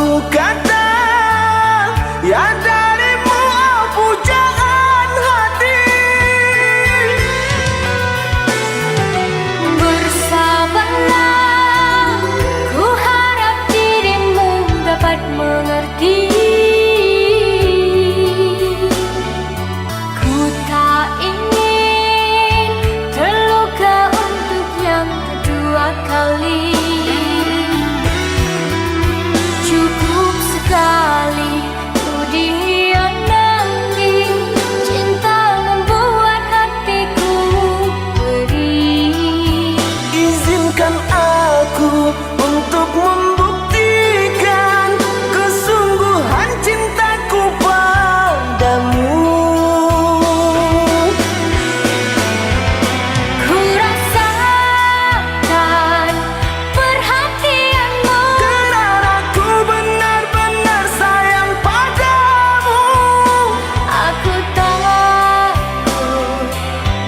satu kata, ya darimu oh pujaan hati. Bersabarlah, ku harap dirimu dapat mengerti. Ku tak ingin terluka untuk yang kedua kali. Cukup sekali ku dihianati, cinta membuat hatiku perih. Izinkan aku untuk membuktikan kesungguhan cintaku padamu. Ku rasakan perhatianmu, Karena aku benar-benar sayang padamu. aku takut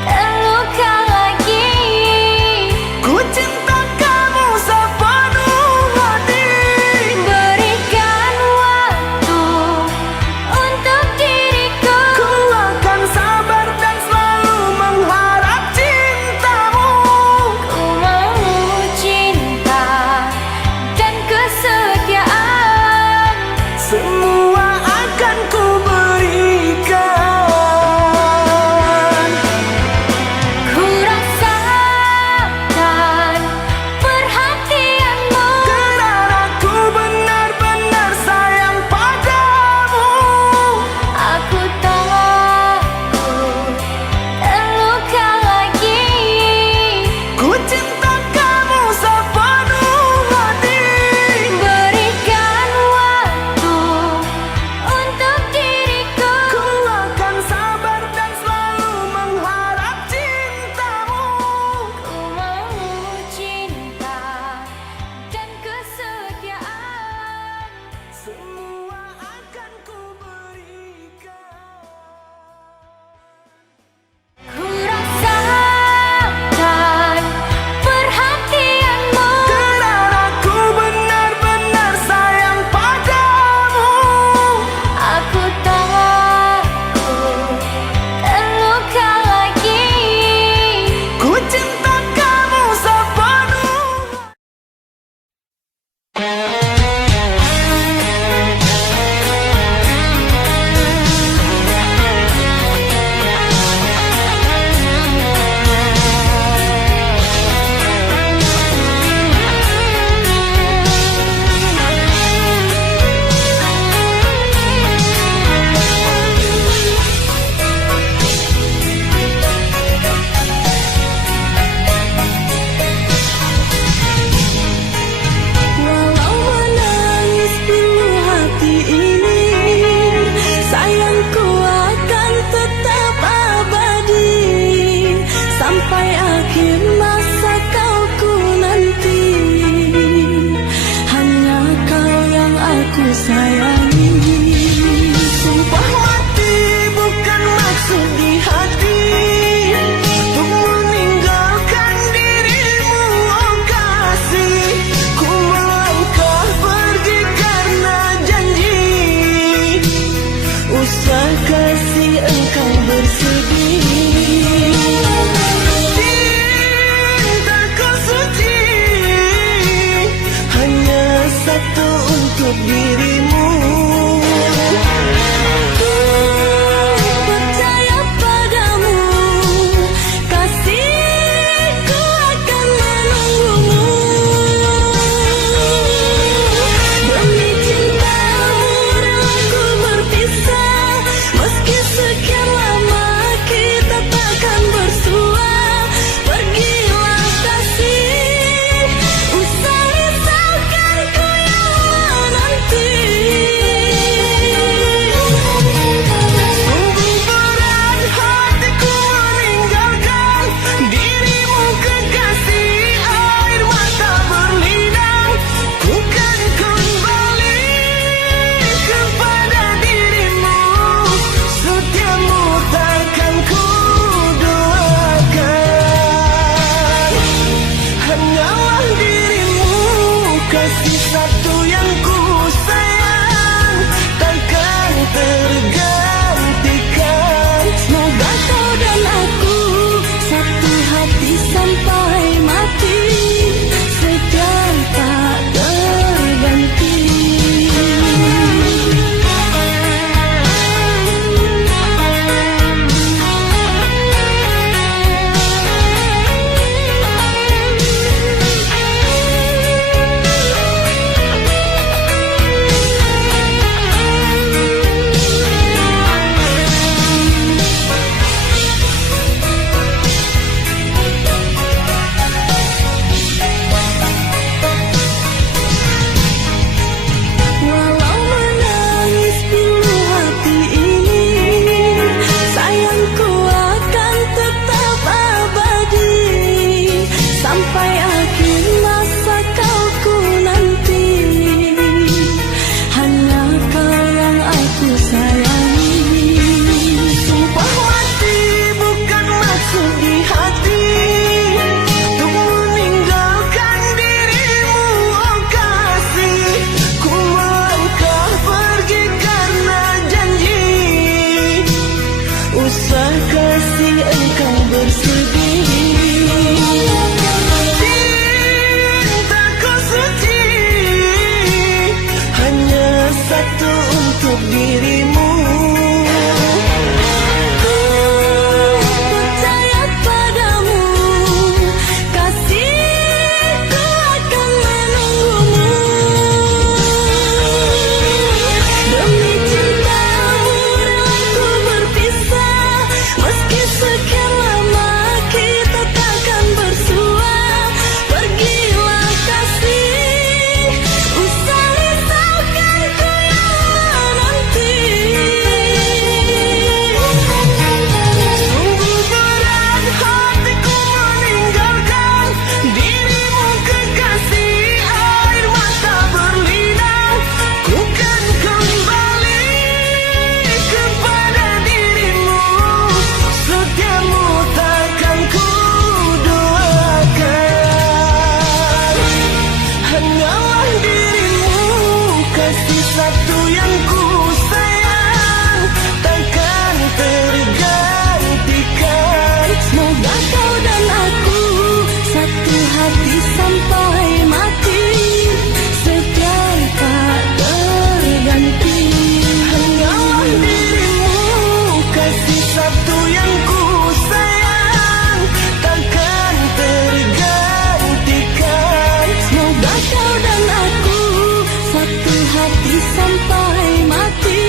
terluka lagi. Ku cinta kamu sepenuh hati. Berikan waktu untuk diriku, Ku akan sabar dan selalu mengharap cintamu. ku mau cinta dan kesetiaan. Semua akan ku berikan. Ku rasakan perhatianmu, Karena aku benar-benar sayang padamu. aku takut terluka lagi. Ku cinta kamu sepenuh hati. Berikan waktu untuk diriku, Ku akan sabar dan selalu mengharap cintamu. ku mau cinta dan kesetiaan. Semua akan ku berikan. Ku rasakan perhatianmu, Karena aku benar-benar sayang padamu. aku takut terluka lagi. Ku cinta kamu sepenuh. Walau menangis pilu hati ini, sayangku akan tetap abadi sampai akhir masa kauku nanti. Hanya kau yang aku sayangi. Sumpah mati bukan maksud di hati untuk meninggalkan dirimu, oh kasih. Ku melangkah pergi karena janji, usah kasih engkau bersedih. Cintaku suci hanya satu untuk dirimu. Percaya yang ku sayang takkan tergantikan. Semoga kau dan aku satu hati sampai mati, setia tak terganti. Hanyalah dirimu kasih satu yang ku sayang takkan tergantikan. Semoga kau dan aku satu hati sampai mati,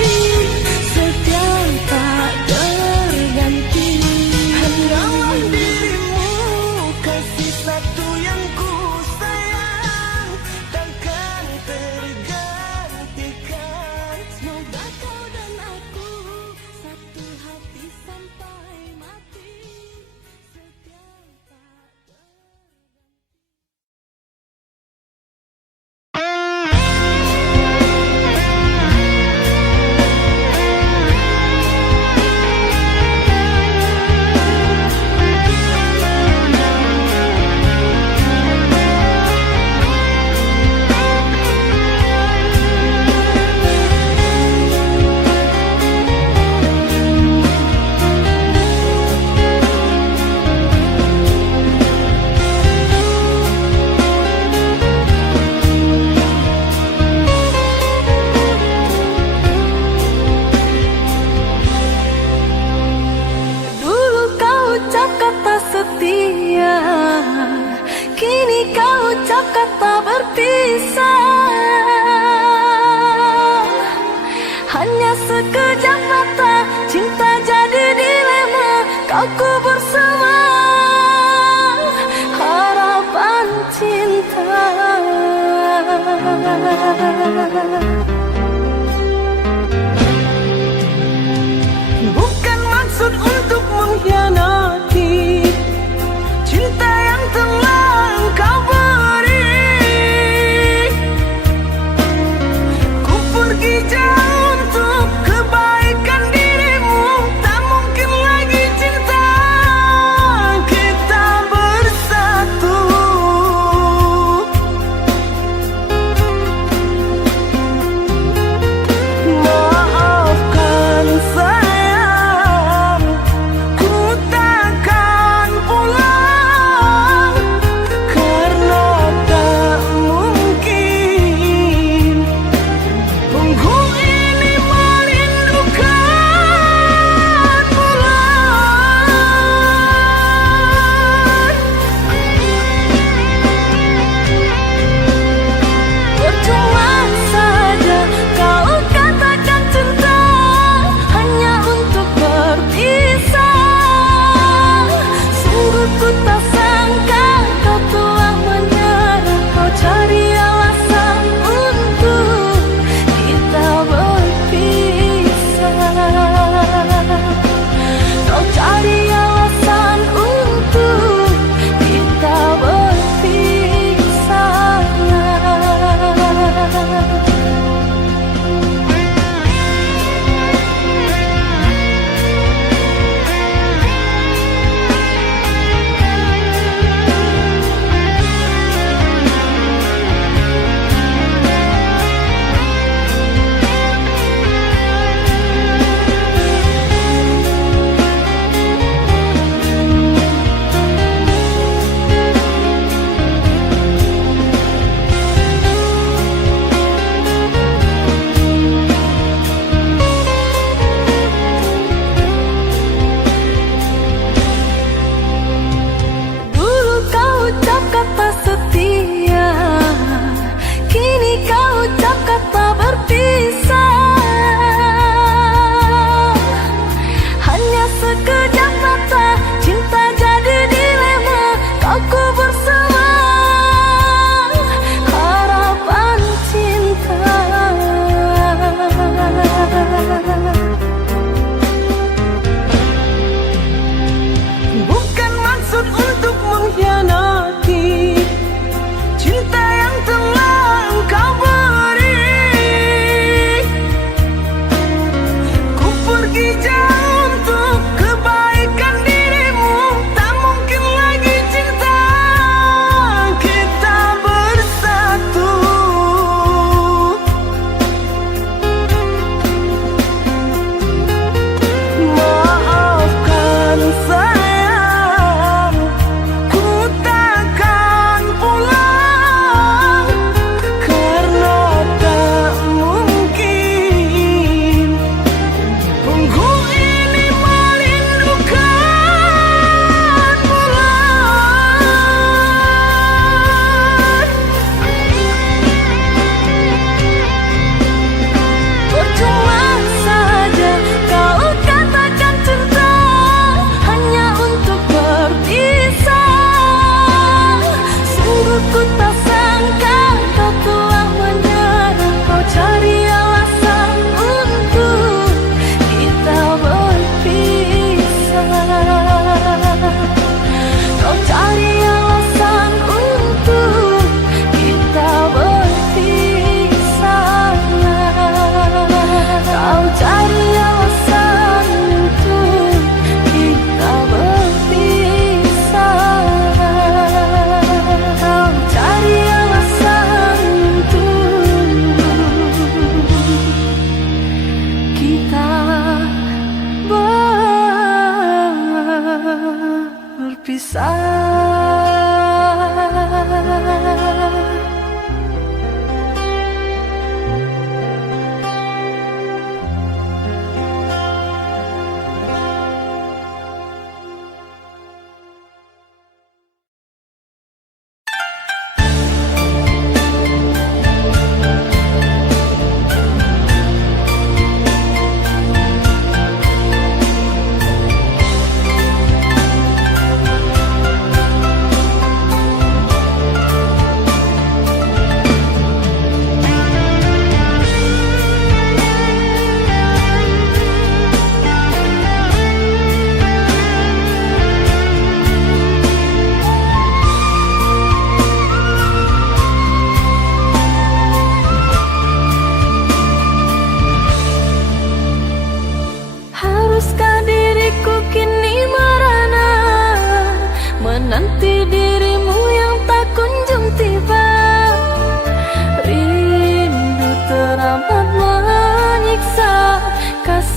setia tak terganti. Hanyalah dirimu kasih satu yang ku sayang takkan tergantikan. Semoga kau dan aku satu hati sampai mati, setia tak Dulu kau ucap kata setia, kini kau ucap kata berpisah. Hanya sekejap mata, cinta jadi dilema, kau kubur semua harapan cinta. Bukan maksud untuk mengkhianati cinta yang telah engkau beri. Ku pergi jauh untuk kebaikan dirimu, tak mungkin lagi cinta kita bersatu.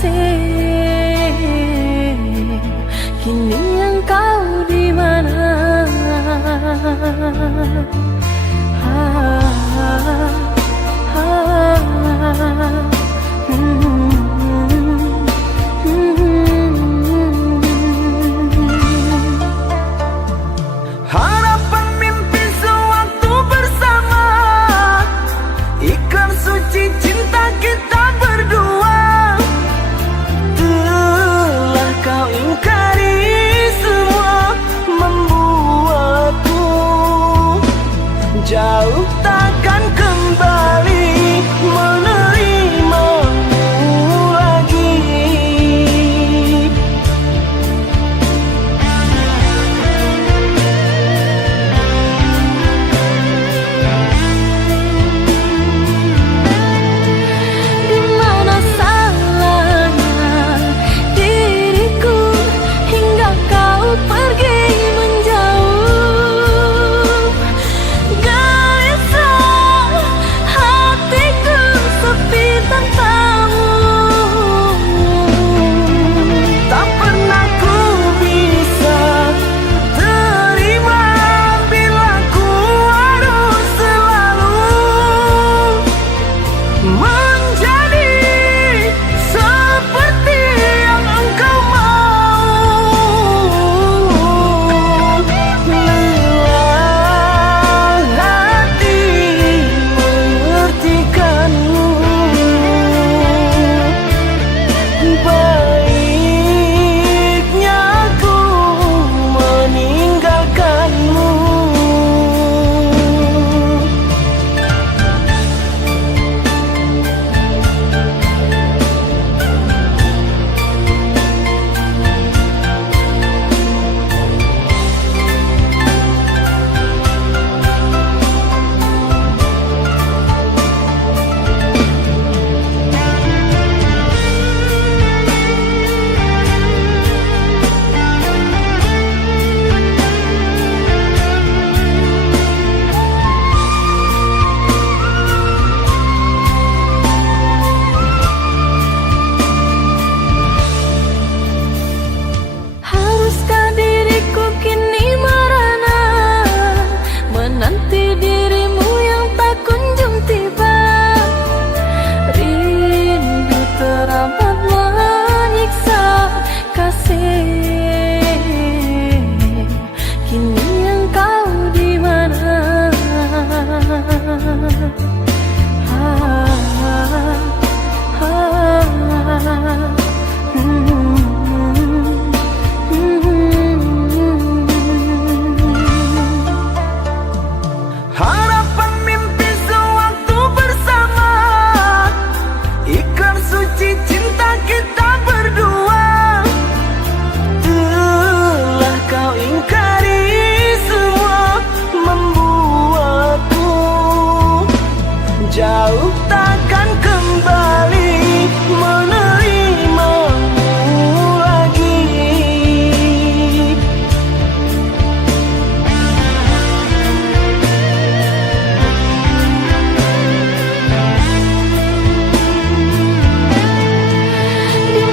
kasih. Kini engkau di mana? Harapan mimpi sewaktu bersama, ikrar suci cinta kita berdua. Telah kau ingkari semua, membuatku jauh takkan kembali menerimamu lagi. Di mana salahnya diriku hingga kau pergi menjauh? Gelisah hatiku sepi tanpamu. Tak pernah ku bisa terima bila ku harus selalu menjadi seperti yang engkau mau. Lelah hati mengertikanmu, baiknya ku meninggalkanmu. Haruskah diriku kini merana menanti dirimu yang tak kunjung tiba? Rindu teramat menyiksa kasih. Kini engkau di mana? Harapan mimpi sewaktu bersama, ikrar suci cinta kita berdua. Telah kau ingkari semua, membuatku jauh takkan kembali menerimamu lagi. Di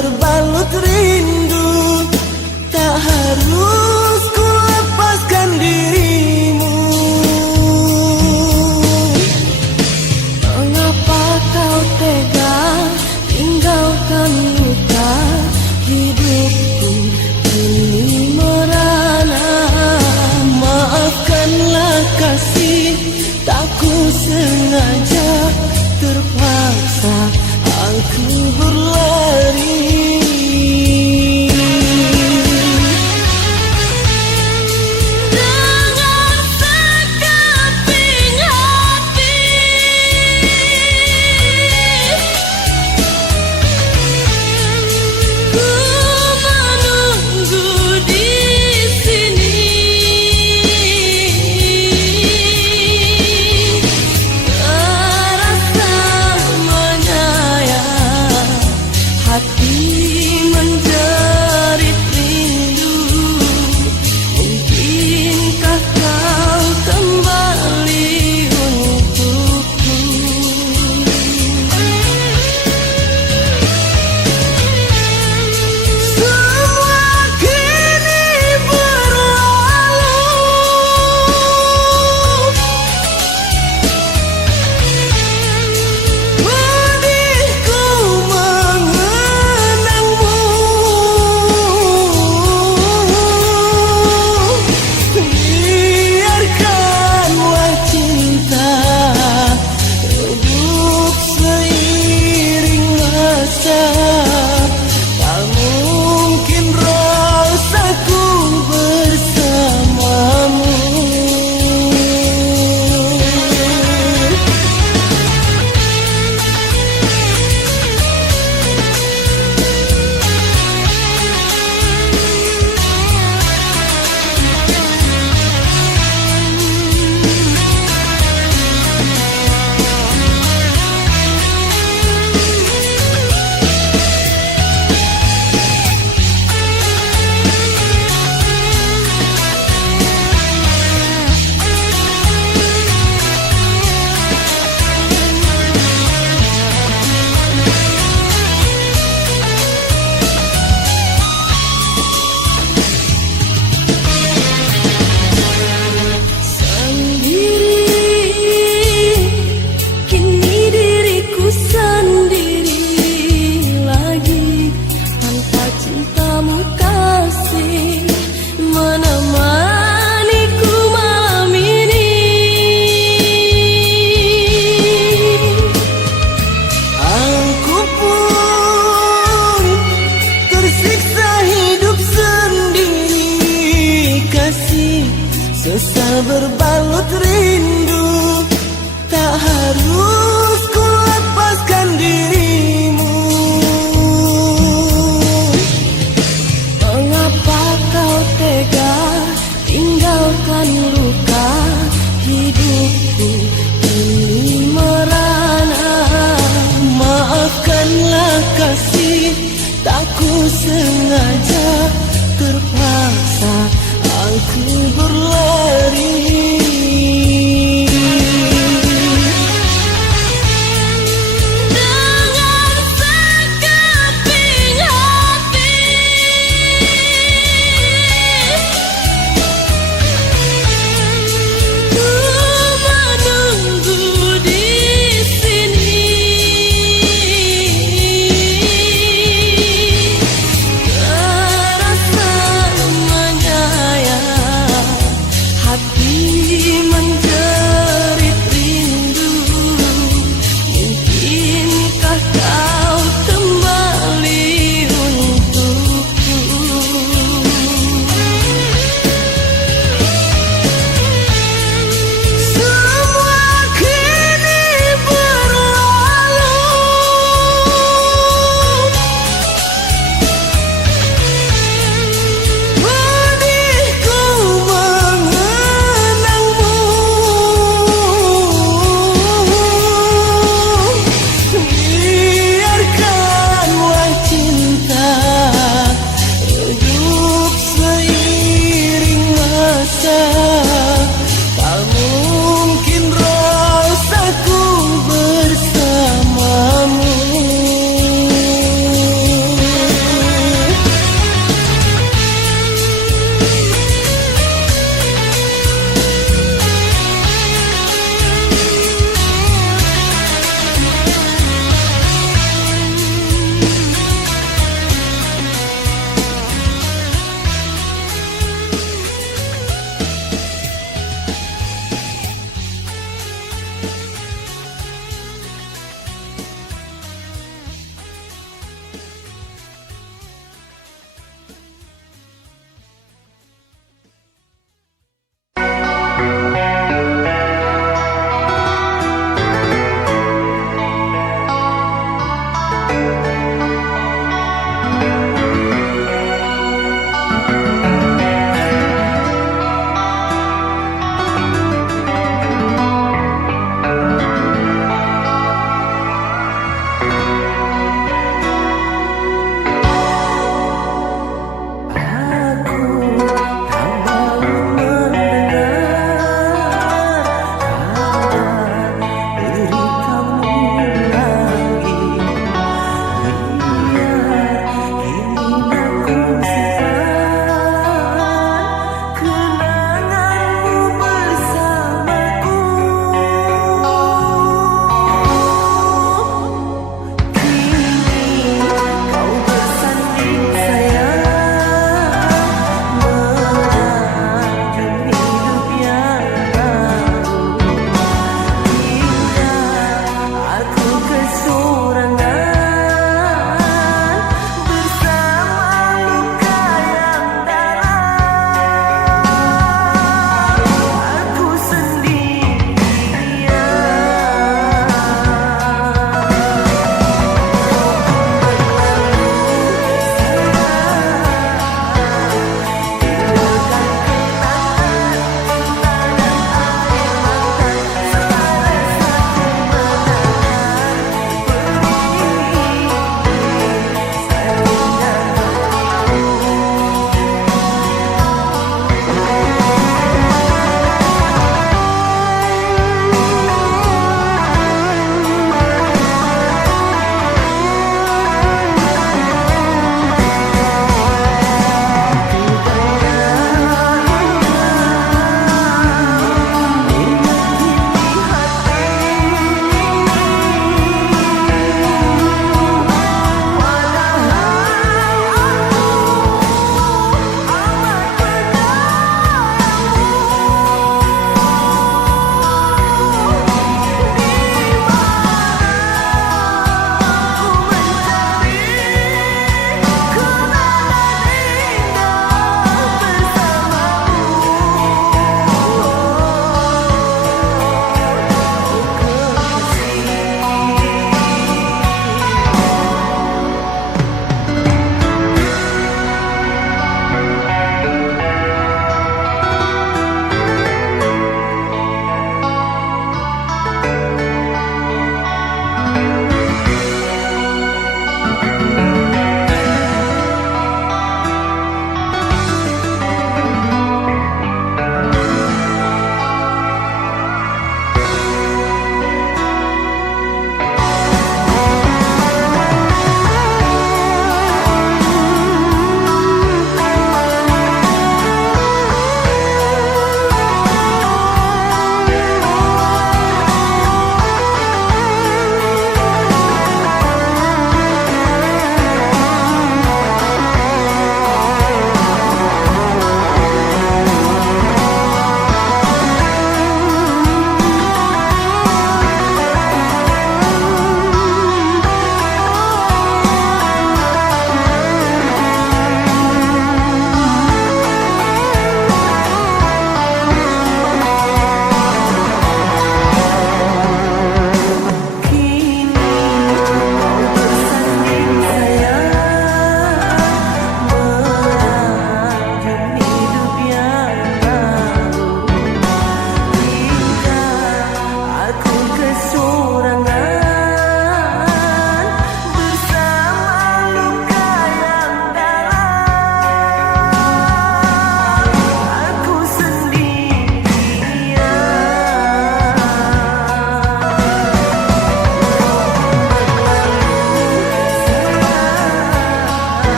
berbalut rindu. Tak harus ku lepaskan dirimu. Mengapa kau tega tinggalkan luka? Hidupku kini merana. Maafkanlah kasih, tak ku sengaja, terpaksa aku berlari. Dengan sekeping hati ku menunggu di sini. Terasa menyayang, hati menjerit rindu. Mungkinkah kau kembali untukku? Semua kini berlalu, pedihku mengenangmu. Biarkanlah cinta hidup seiring masa. Tak mungkin rasaku bersamamu. Sendiri, kini diriku sendiri lagi. Tanpa cintamu kasih menemaniku malam ini. Aku pun tersiksa hidup sendiri. Kasih sesal berbalut rindu. Tak harus ku lepaskan dirimu. Mengapa kau tega tinggalkan luka? Hidupku kini merana. Maafkanlah kasih, tak ku sengaja, terpaksa aku berlari. Dengan sekeping hati ku menunggu di sini.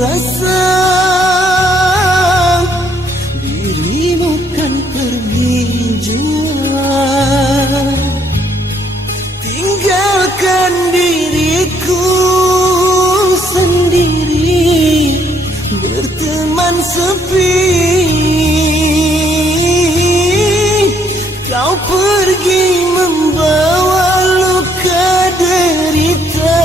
rasa dirimu kan pergi jua, tinggalkan diriku sendiri berteman sepi. Kau pergi membawa luka derita,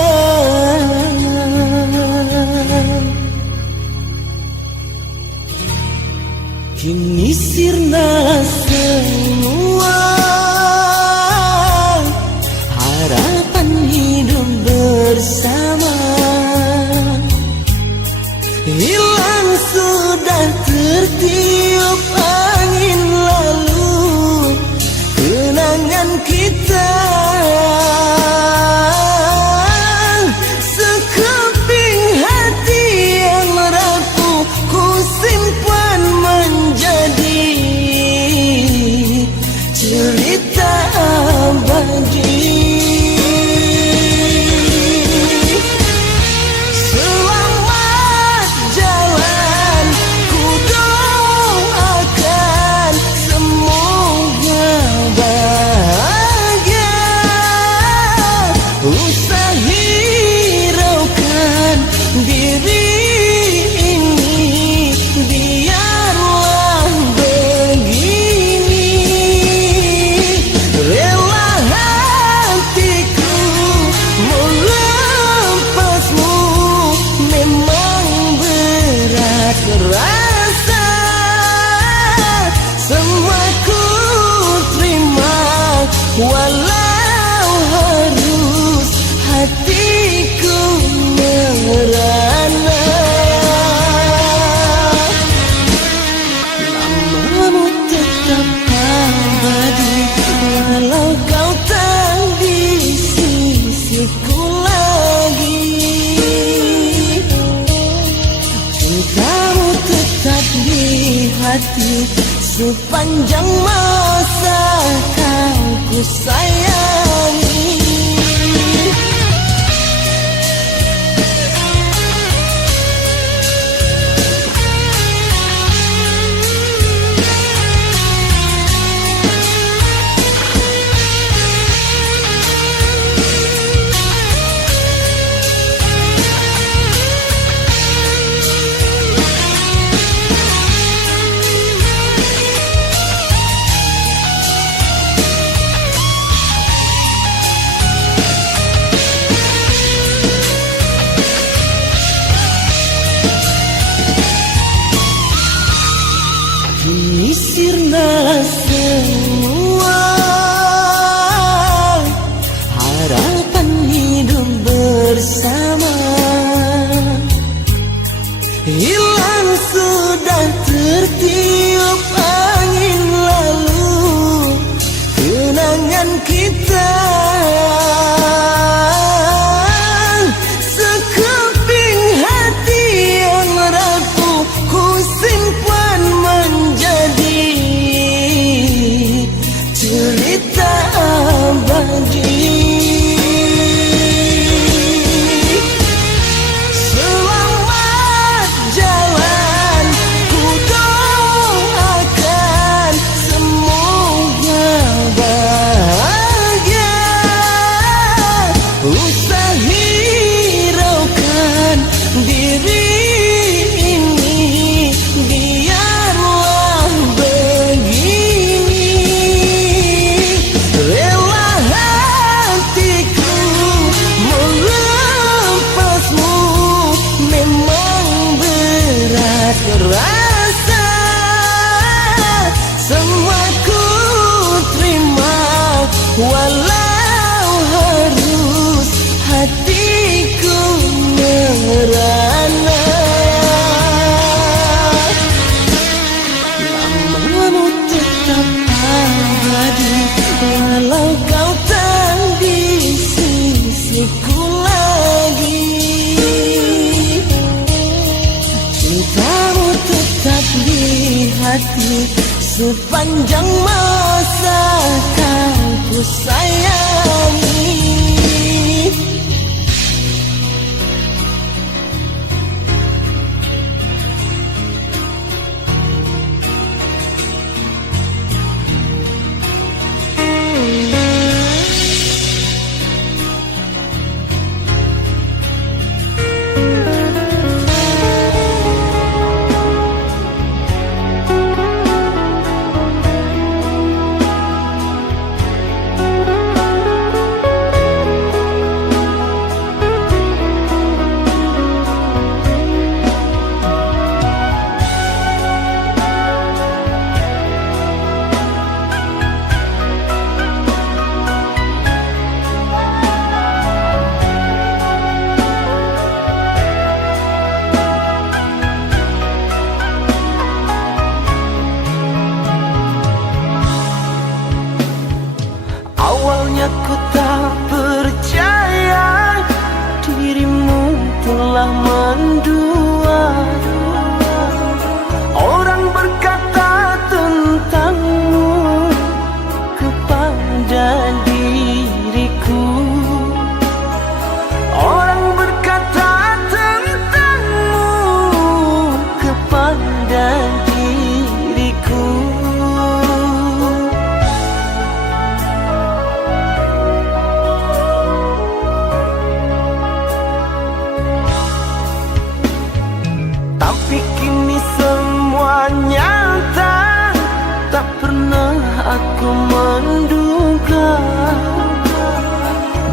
kini sirna semua harapan hidup bersama. Hilang sudah tertiup angin lalu kenangan kita. Sekeping hati yang rapuh ku simpan menjadi cerita abadi. Selamat jalan ku doakan, semoga bahagia. Usah hiraukan diri ini, biarlah begini. Rela hatiku melepasmu, memang berat rasa. Semua ku terima walau harus hatiku merana. Namamu tetap abadi walau kau tak di sisiku lagi. Cintamu tetap di hati sepanjang masa kau ku sayangi. Kini sirna semua harapan hidup bersama. Hilang sudah tertiup angin lalu kenangan kita. Sekeping hati yang rapuh ku simpan menjadi cerita abadi. Selamat jalan ku doakan, semoga bahagia. Usah hiraukan diri ini, biarlah begini. Rela hatiku melepasmu, memang berat rasa. Semua ku terima walau harus hatiku merana. Namamu tetap abadi walau kau tak di sisiku lagi. Cintamu tetap di hati sepanjang masa kau ku sayangi. Tapi kini semua nyata, tak pernah aku menduga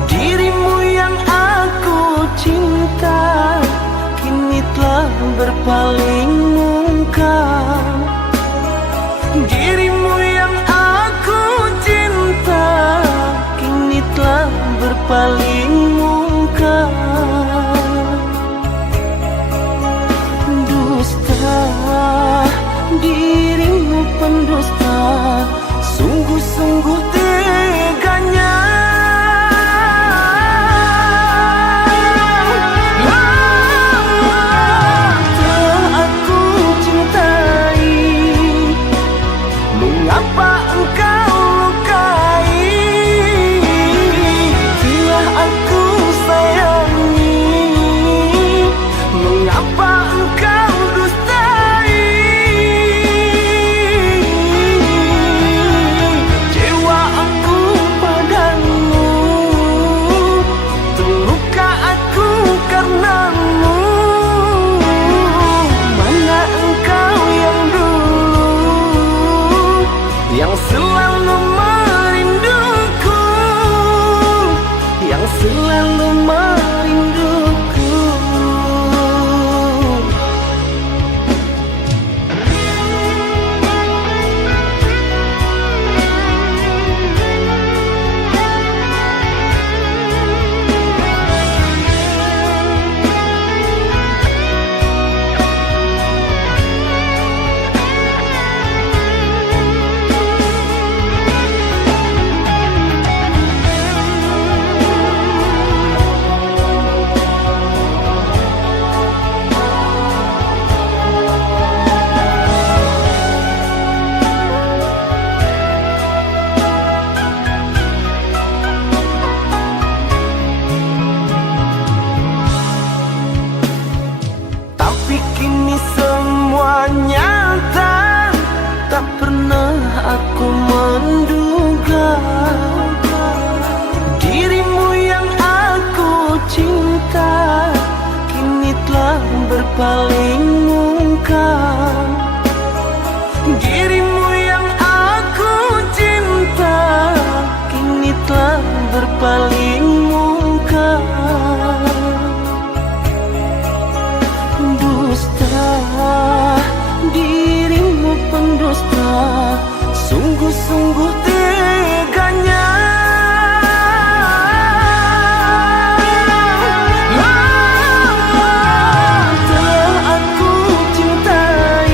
dirimu yang aku cinta kini telah berpaling muka. Dirimu yang aku cinta kini telah berpaling muka. Dusta, dirimu pendusta, sungguh-sungguh teganya. Telah aku cintai, mengapa engkau lukai? Telah aku sayangi, mengapa engkau dustai? Kecewa aku padamu, terluka aku karenamu. Mana engkau yang dulu, yang selalu merinduku, yang selalu merinduku. Tapi kini semua nyata, tak pernah aku menduga dirimu yang aku cinta kini telah berpaling muka. Dirimu yang aku cinta kini telah berpaling muka. Dusta, dirimu pendusta, sungguh-sungguh teganya. Telah aku cintai,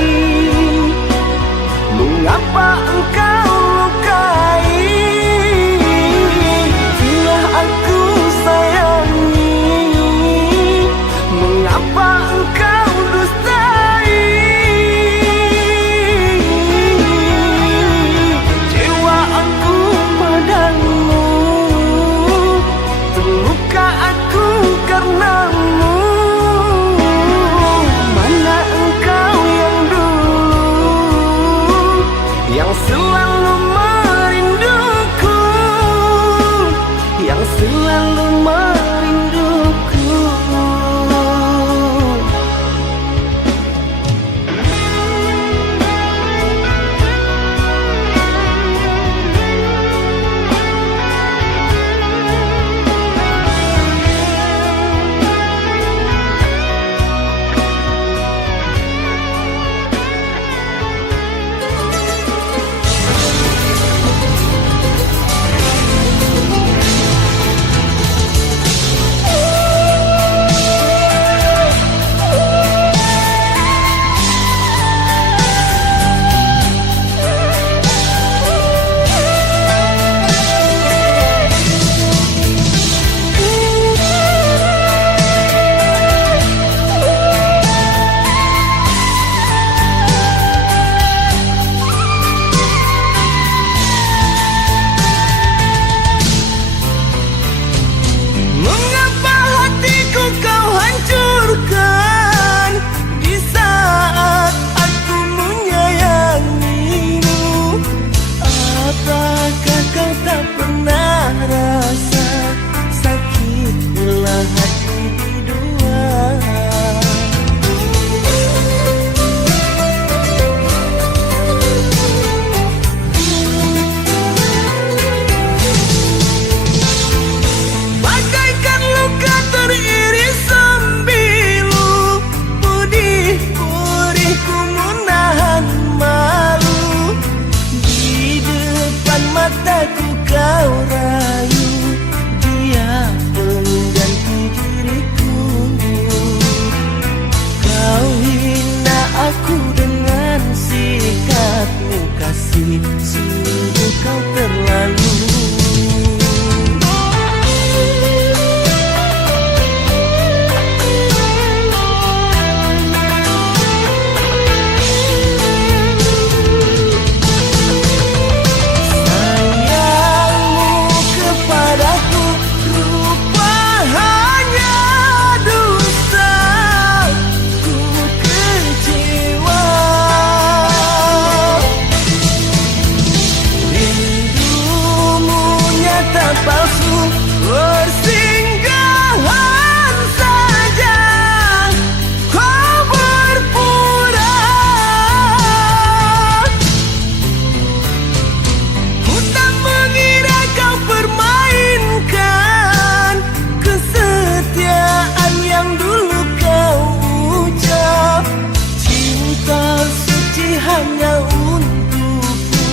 hanya untukku,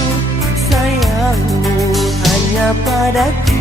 sayangmu hanya padaku.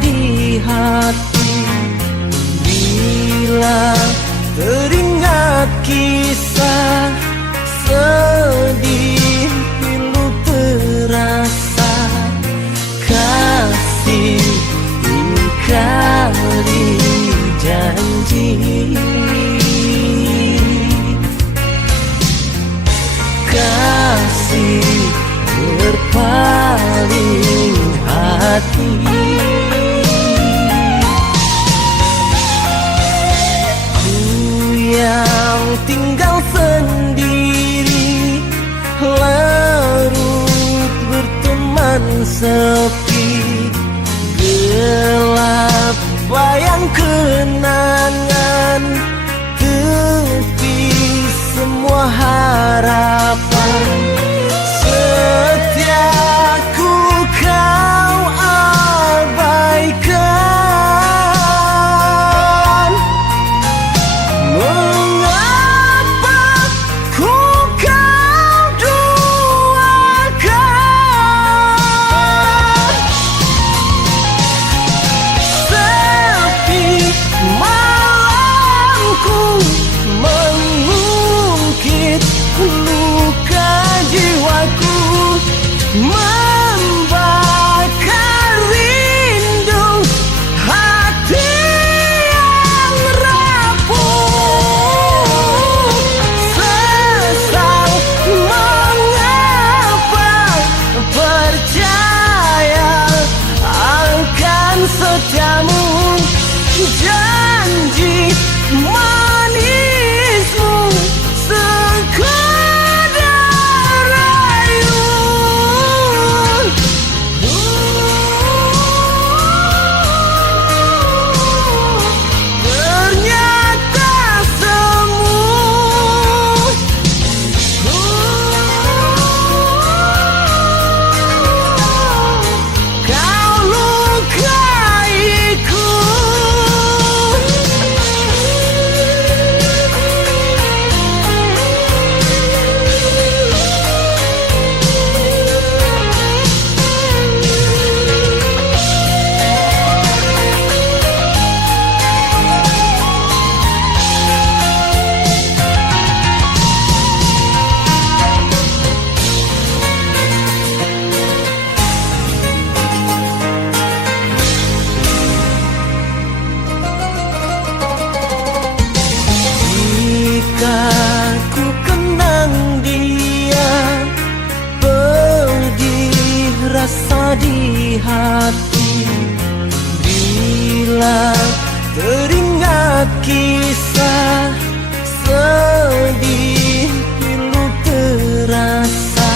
Di hati bila teringat kisah sedih, pilu terasa kasih ingkari janji, kasih berpaling hati. Yang tinggal sendiri, larut berteman sepi, gelap bayang kenangan, tepi semua harapan. Setiaku kau bila teringat kisah sedih pilu terasa.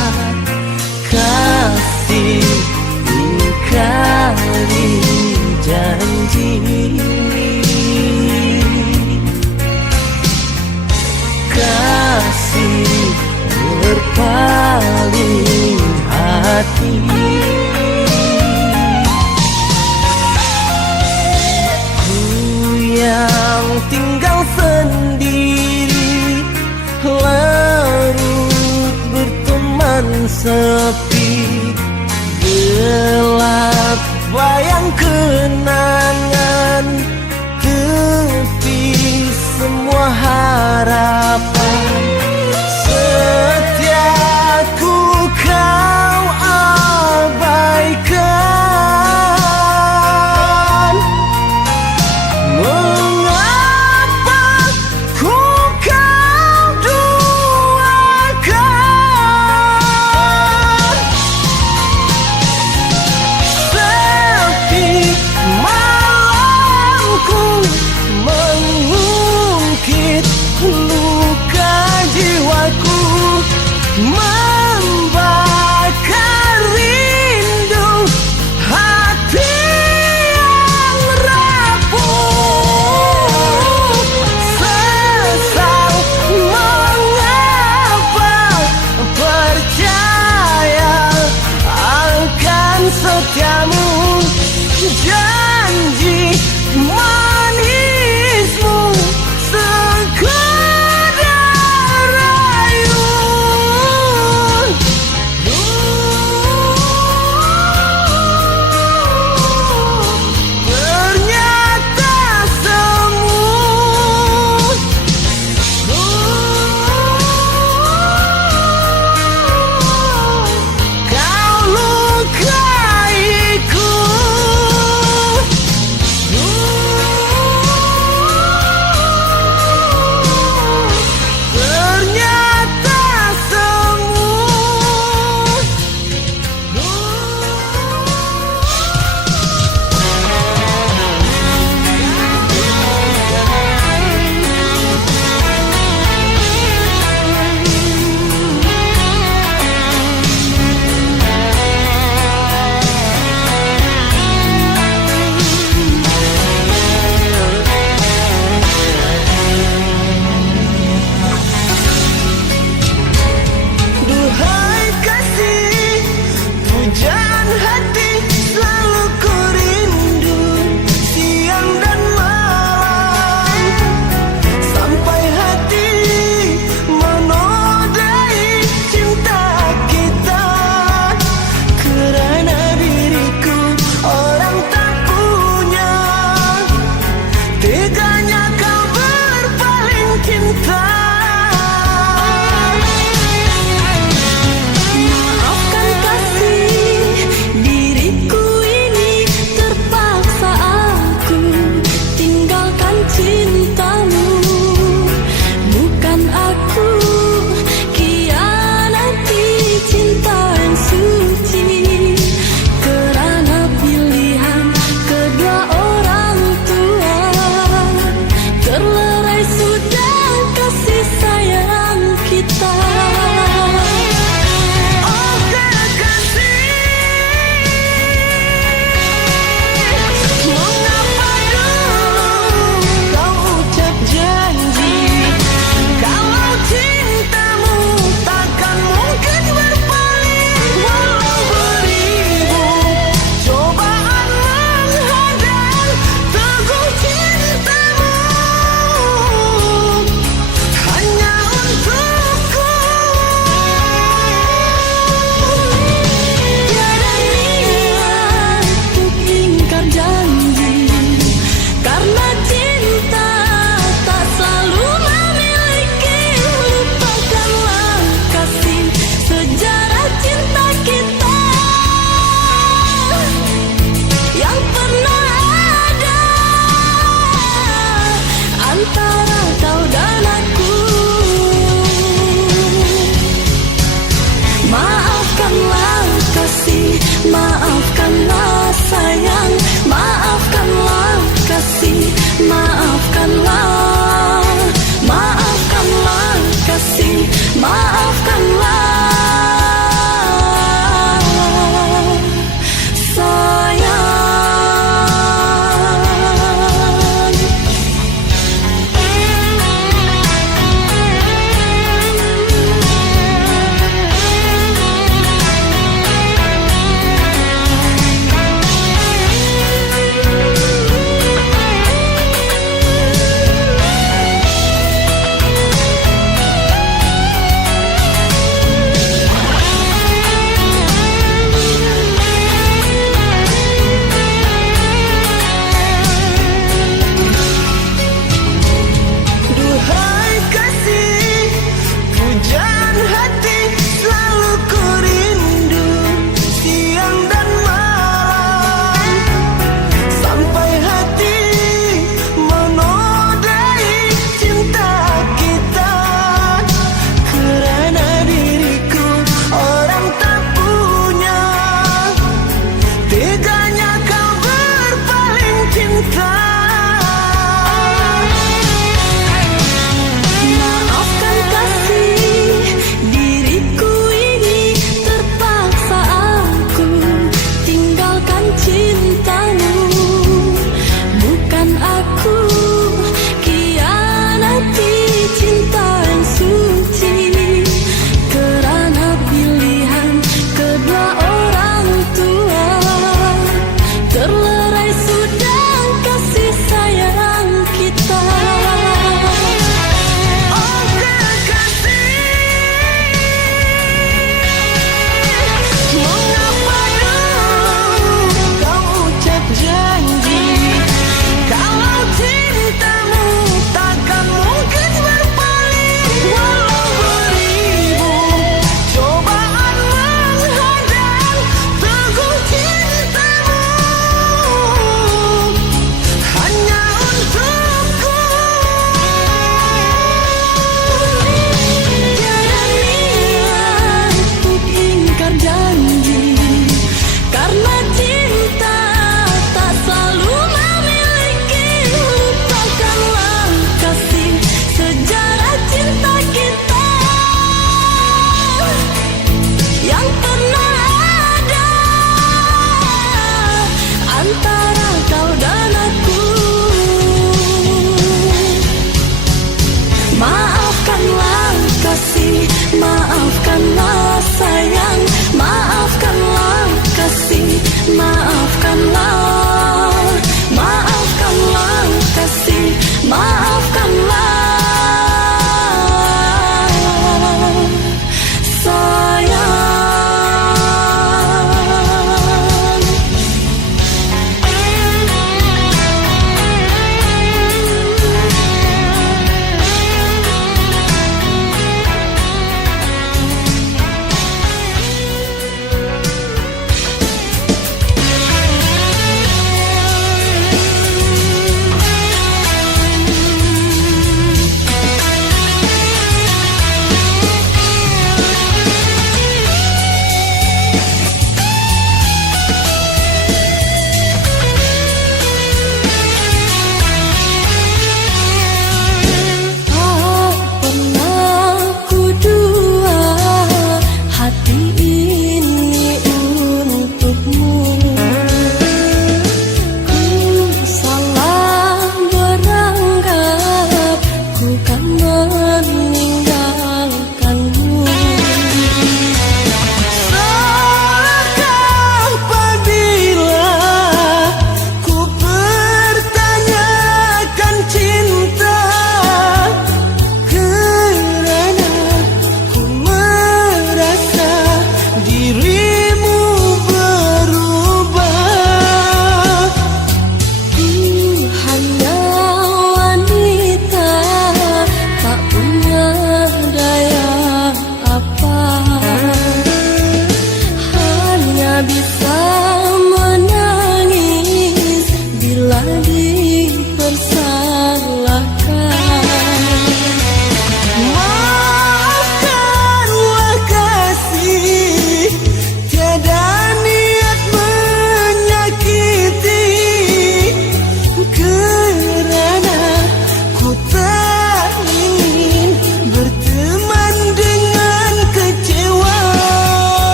Kasih ingkari janji, kasih berpaling hati. Ku yang tinggal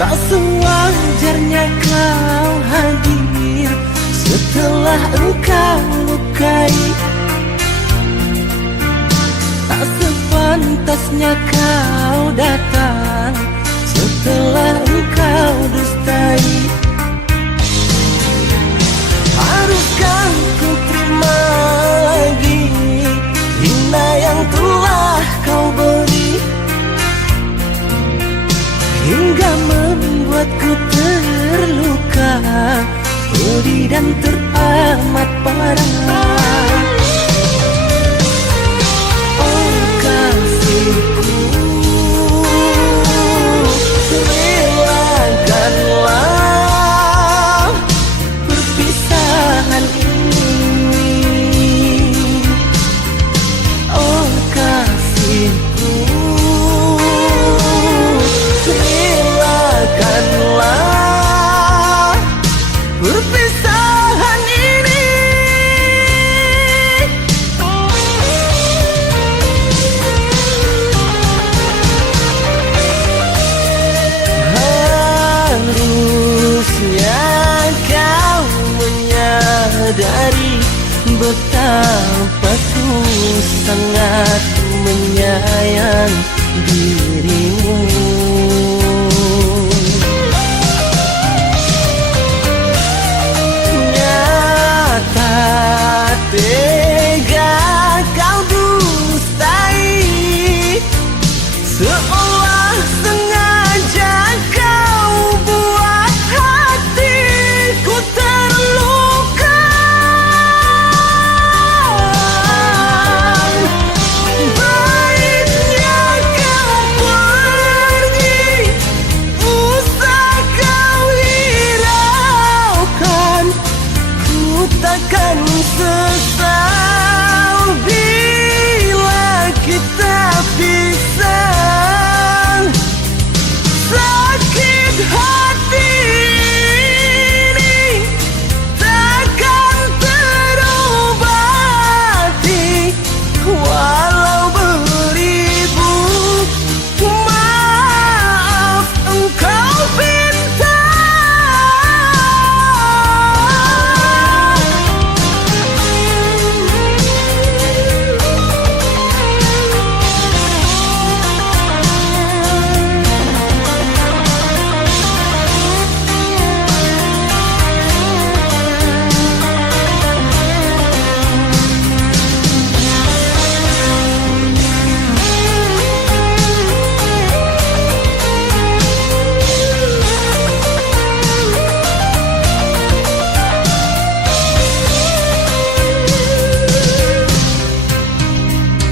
Tak sewajarnya kau hadir setelah engkau lukai. Tak sepantasnya kau datang setelah engkau dustai. Haruskah ku terima lagi hina yang telah kau beri, hingga membuatku terluka, pedih dan teramat parah. Oh kasihku, relakanlah perpisahan ini. Oh kasihku, relakanlah perpisahan ini. Harusnya kau menyadari betapa ku sangat menyayang dirimu. Nyata tega kau dustai, seolah sengaja kau buat hatiku terluka. Baiknya kau pergi, usah kau hiraukan. Ku takkan sesal bila kita pisah. Sakit hati ini takkan terobati, walau beribu maaf engkau pinta.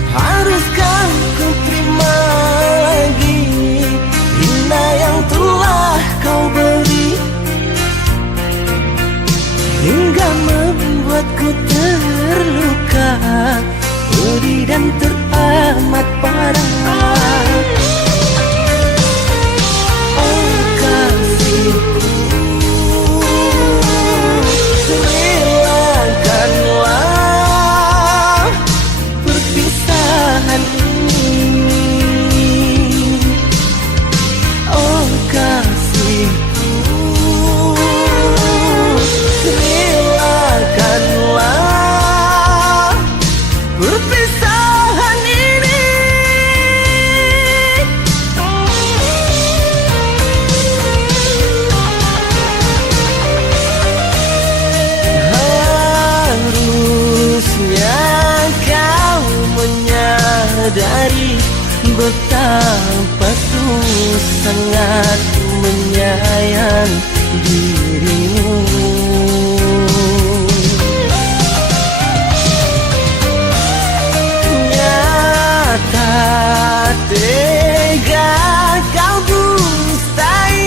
Haruskah ku terima lagi hina yang telah kau beri, hingga membuatku terluka, pedih dan teramat parah. Oh kasihku, relakanlah perpisahan ini. Oh kasihku, relakanlah perpisahan ini. Harusnya kau menyadari betapa ku sangat menyayang dirimu. Nyata tega kau dustai,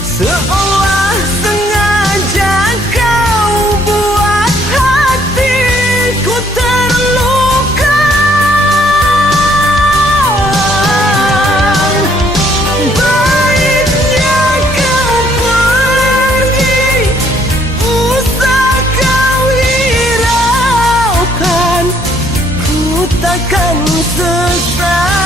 seolah sengaja kau buat hatiku terluka. Baiknya kau pergi, usah kau hiraukan. Ku takkan sesal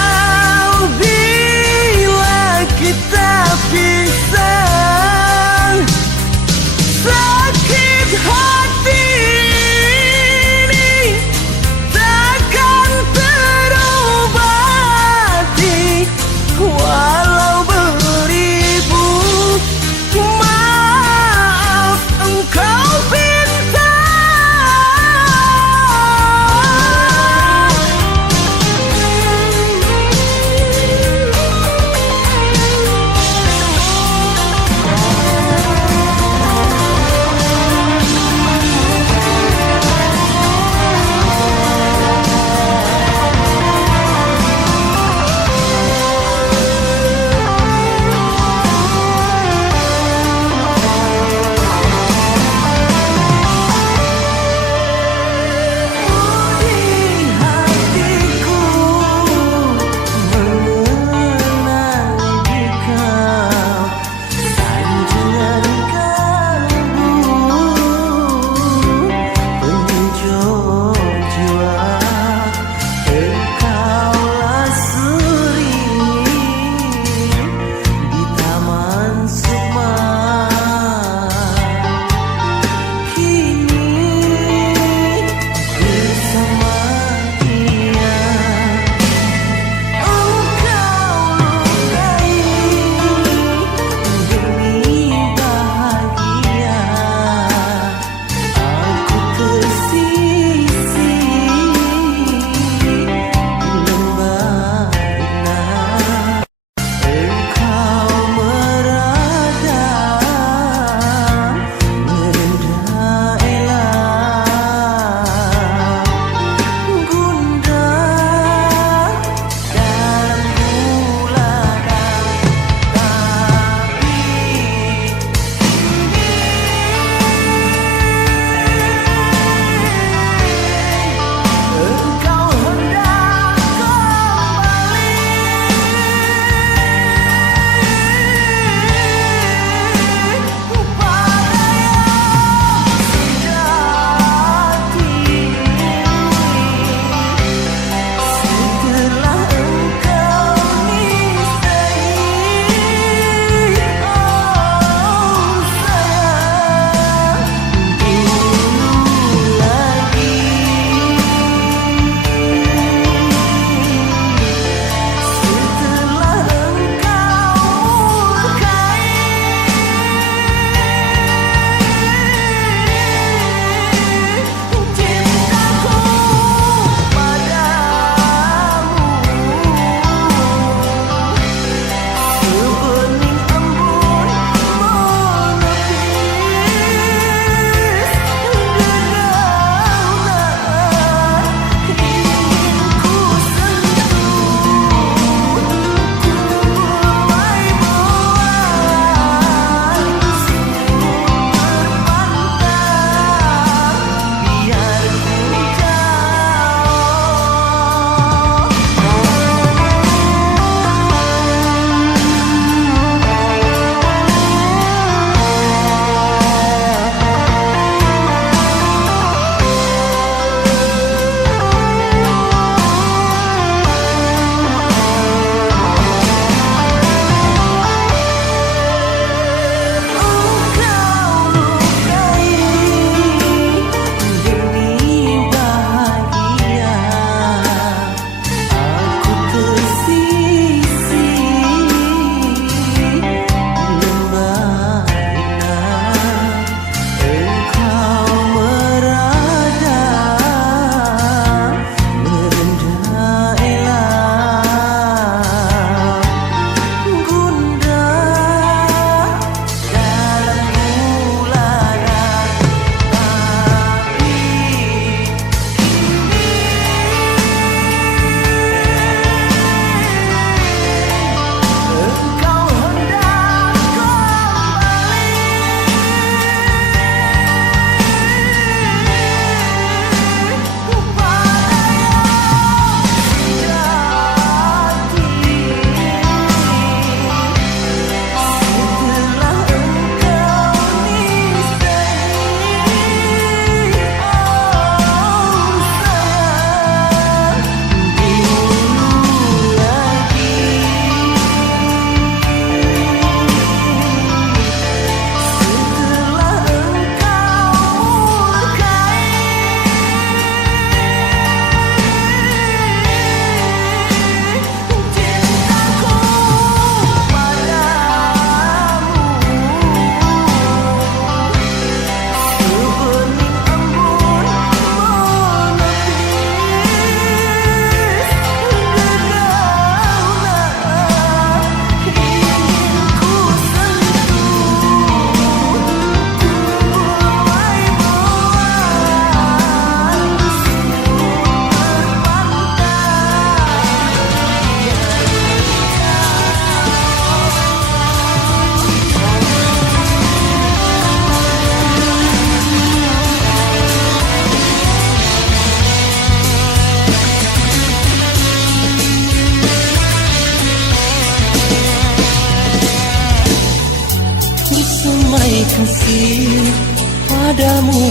padamu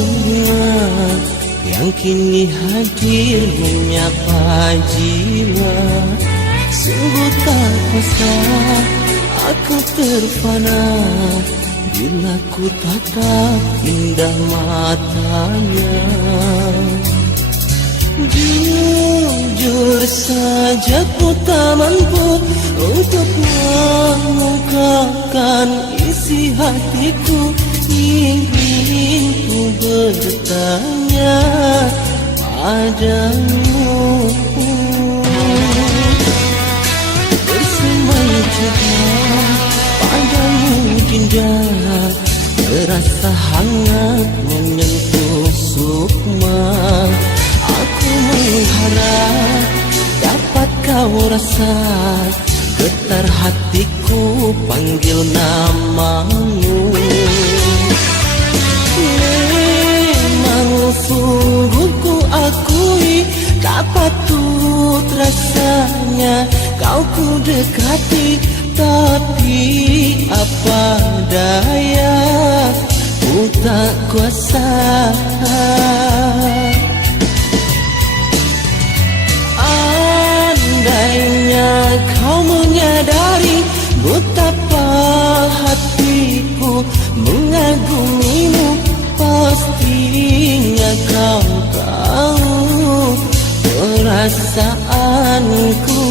yang kini hadir menyapa jiwa. Sungguh tak kuasa aku terfana bila ku tatap indah matanya. Jujur saja ku tak mampu untuk mengungkapkan isi hatiku. Ingin ku bertanya padamu, bersemai juga padamu Dinda, terasa hangat menyentuh sukma. Aku mengharap dapat kau rasa getar hatiku panggil namamu. Memang sungguh ku akui tak patut rasanya kau ku dekati, tapi apa daya ku tak kuasa. Andainya kau menyadari betapa hatiku mengagumimu, pastinya kau tahu perasaanku.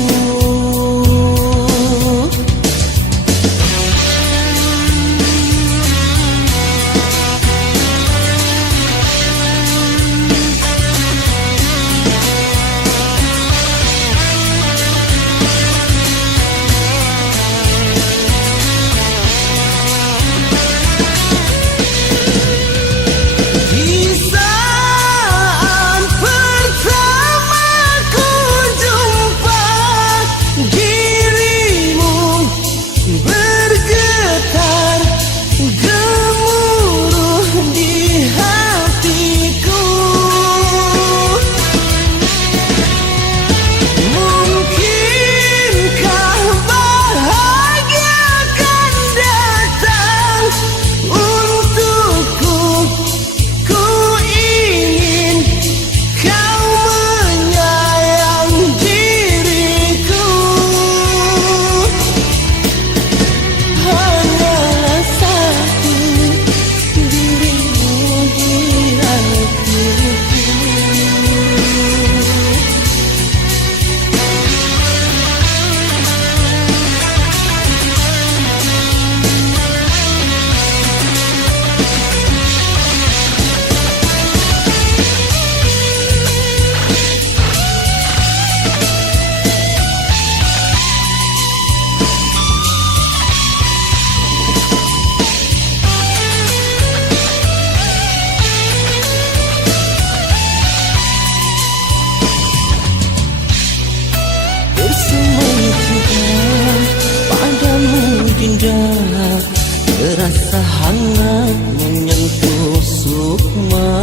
Terasa hangat menyentuh sukma.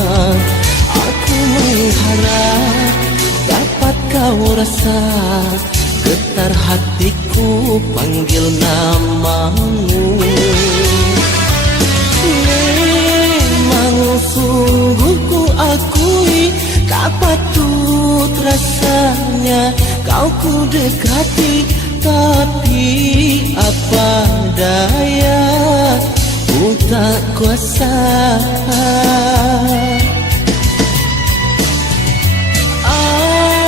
Aku mengharap dapat kau rasa getar hatiku panggil namamu. Memang sungguh ku akui tak patut rasanya kau ku dekati, tapi apa daya ku tak kuasa.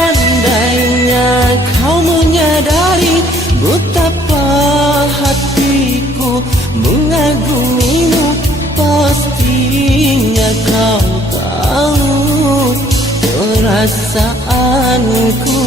Andainya kau menyadari betapa hatiku mengagumimu, pastinya kau tahu perasaanku.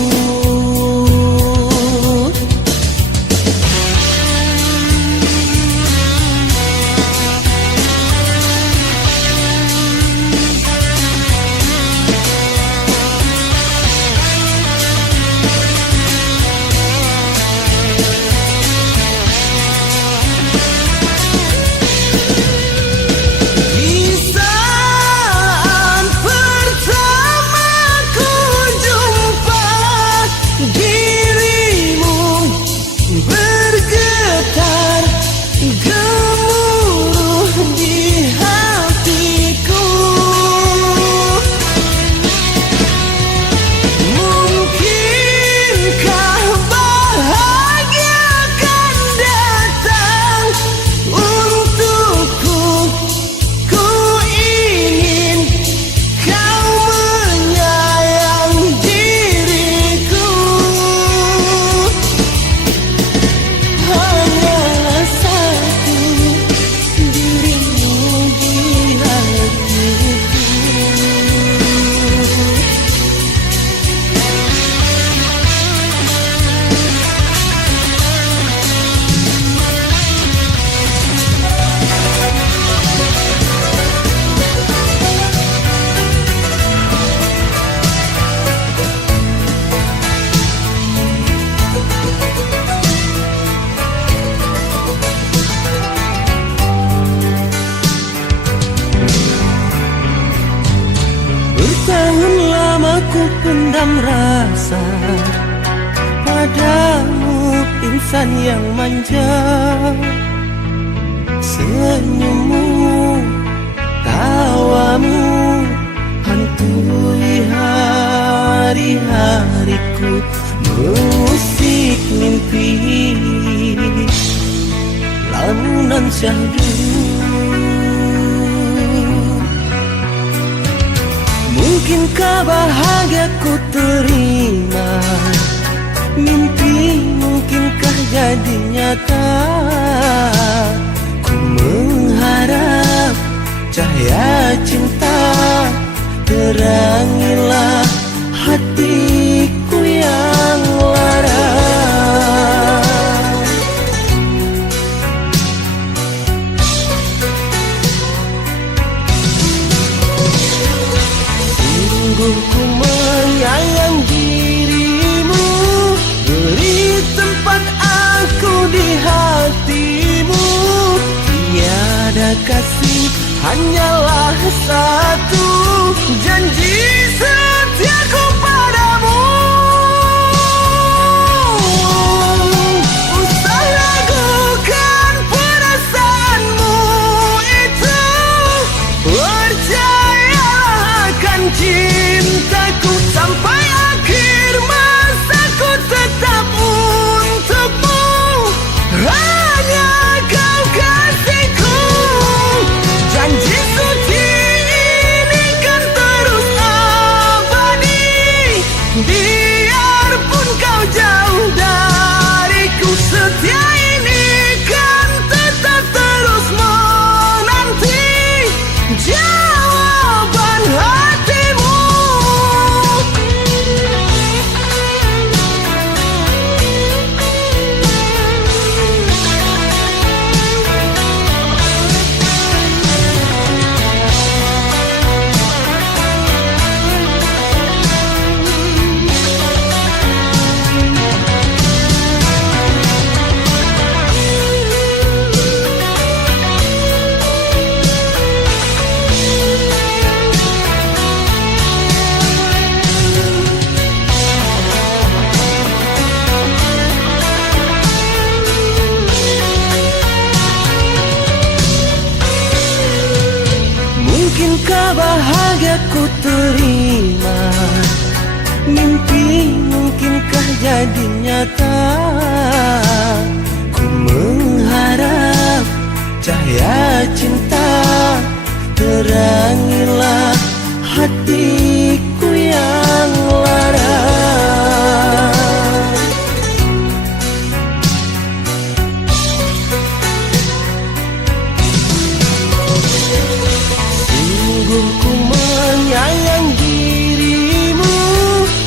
Di saat pertama ku pendam rasa padamu, insan yang manja. Senyummu, tawamu hantui hari-hariku, mengusik mimpi lamunan syahdu. Mungkinkah bahagia ku terima mimpi, mungkinkah jadi nyata? Ku mengharap cahaya cinta terangilah hatiku yang lara. Sungguh ku menyayang dirimu, beri tempat aku di hatimu. Tiada kasih, hanyalah satu janji setiaku padamu. Usah ragukan perasaanmu itu, percayalah akan cintaku sampai akhir masaku tetap untukmu. Hanya kau kasihku, janji suci ini kan terus abadi. Biarpun kau jauh dariku, setia ini kan tetap terus menanti jawaban hatimu. Mungkinkah bahagia ku terima mimpi, mungkinkah jadi nyata? Ku mengharap cahaya cinta terangilah hatiku yang lara. Sungguh ku menyayang dirimu,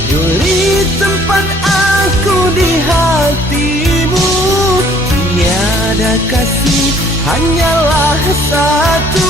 beri tempat aku di hatimu. Tiada kasih, hanyalah satu